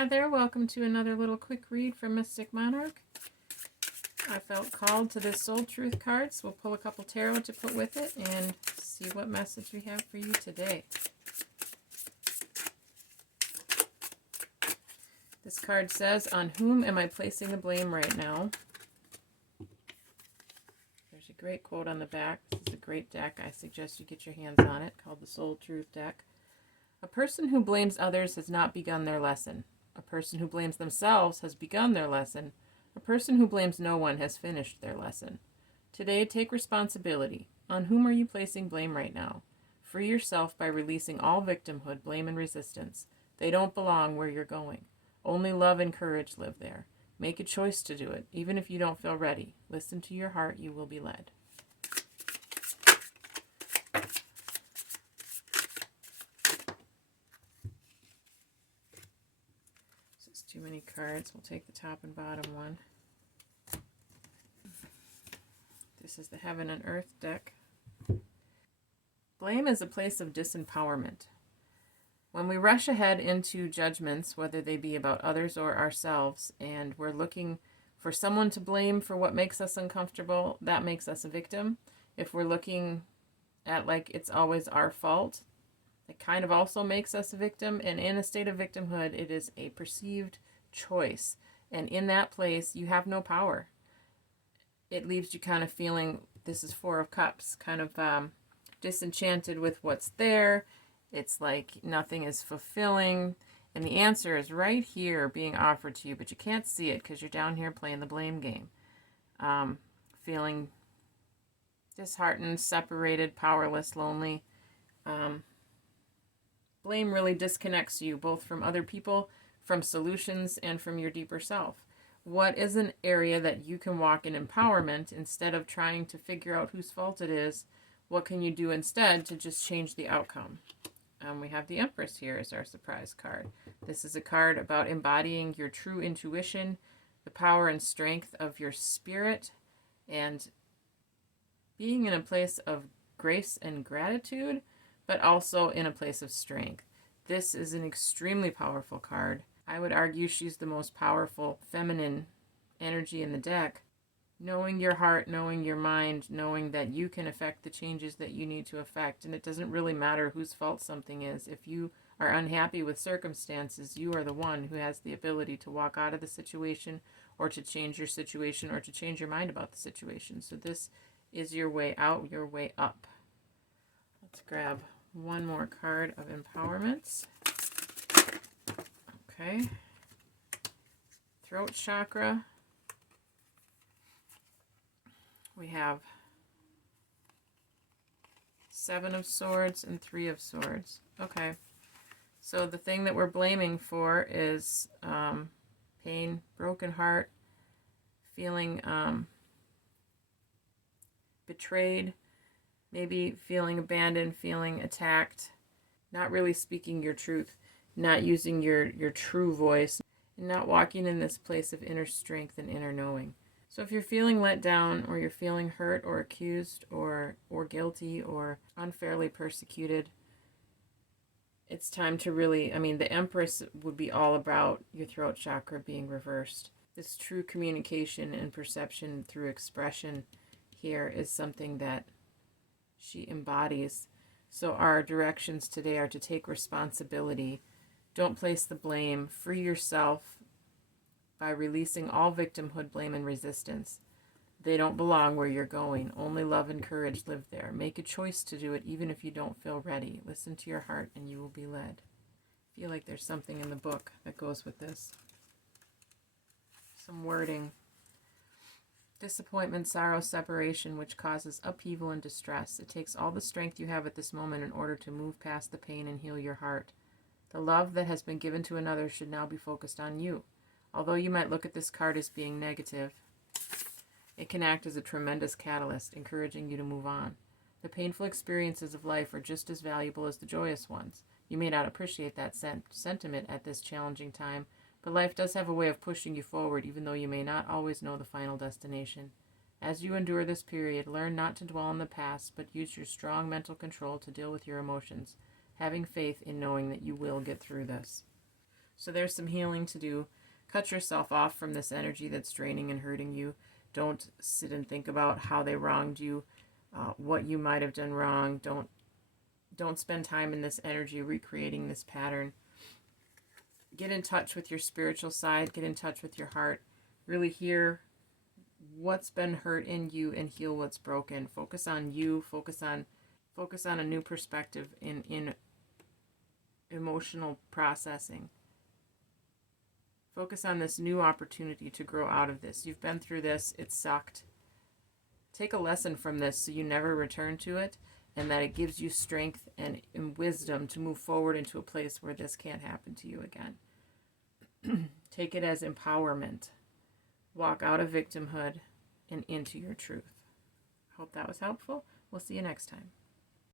Hi there, welcome to another little quick read from Mystic Monarch. I felt called to this Soul Truth card, so we'll pull a couple tarot to put with it and see what message we have for you today. This card says, on whom am I placing the blame right now? There's a great quote on the back. This is a great deck. I suggest you get your hands on it, called the Soul Truth deck. A person who blames others has not begun their lesson. A person who blames themselves has begun their lesson. A person who blames no one has finished their lesson. Today, take responsibility. On whom are you placing blame right now? Free yourself by releasing all victimhood, blame, and resistance. They don't belong where you're going. Only love and courage live there. Make a choice to do it, even if you don't feel ready. Listen to your heart, you will be led. Too many cards. We'll take the top and bottom one. This is the Heaven and Earth deck. Blame is a place of disempowerment. When we rush ahead into judgments, whether they be about others or ourselves, and we're looking for someone to blame for what makes us uncomfortable, that makes us a victim. If we're looking at like it's always our fault, it kind of also makes us a victim, and in a state of victimhood, it is a perceived choice. And in that place, you have no power. It leaves you kind of feeling, this is Four of Cups, kind of disenchanted with what's there. It's like nothing is fulfilling. And the answer is right here being offered to you, but you can't see it because you're down here playing the blame game. Feeling disheartened, separated, powerless, lonely. Blame really disconnects you both from other people, from solutions, and from your deeper self. What is an area that you can walk in empowerment instead of trying to figure out whose fault it is? What can you do instead to just change the outcome? We have the Empress here as our surprise card. This is a card about embodying your true intuition, the power and strength of your spirit, and being in a place of grace and gratitude, but also in a place of strength. This is an extremely powerful card. I would argue she's the most powerful feminine energy in the deck. Knowing your heart, knowing your mind, knowing that you can affect the changes that you need to affect. And it doesn't really matter whose fault something is. If you are unhappy with circumstances, you are the one who has the ability to walk out of the situation, or to change your situation, or to change your mind about the situation. So this is your way out, your way up. Let's grab one more card of empowerment. Okay. Throat chakra. We have Seven of Swords and Three of Swords. Okay. So the thing that we're blaming for is pain, broken heart, feeling betrayed, maybe feeling abandoned, feeling attacked, not really speaking your truth, not using your true voice, and not walking in this place of inner strength and inner knowing. So if you're feeling let down, or you're feeling hurt or accused or guilty or unfairly persecuted, it's time to really, the Empress would be all about your throat chakra being reversed. This true communication and perception through expression here is something that she embodies. So our directions today are to take responsibility. Don't place the blame. Free yourself by releasing all victimhood, blame, and resistance. They don't belong where you're going. Only love and courage live there. Make a choice to do it even if you don't feel ready. Listen to your heart and you will be led. I feel like there's something in the book that goes with this. Some wording. Disappointment, sorrow, separation, which causes upheaval and distress. It takes all the strength you have at this moment in order to move past the pain and heal your heart. The love that has been given to another should now be focused on you. Although you might look at this card as being negative, it can act as a tremendous catalyst, encouraging you to move on. The painful experiences of life are just as valuable as the joyous ones. You may not appreciate that sentiment at this challenging time, but life does have a way of pushing you forward, even though you may not always know the final destination. As you endure this period, learn not to dwell on the past, but use your strong mental control to deal with your emotions, having faith in knowing that you will get through this. So there's some healing to do. Cut yourself off from this energy that's draining and hurting you. Don't sit and think about how they wronged you, what you might have done wrong. Don't spend time in this energy recreating this pattern. Get in touch with your spiritual side. Get in touch with your heart. Really hear what's been hurt in you and heal what's broken. Focus on you. Focus on a new perspective in emotional processing. Focus on this new opportunity to grow out of this. You've been through this. It sucked. Take a lesson from this so you never return to it, and that it gives you strength and wisdom to move forward into a place where this can't happen to you again. Take it as empowerment. Walk out of victimhood and into your truth. Hope that was helpful. We'll see you next time.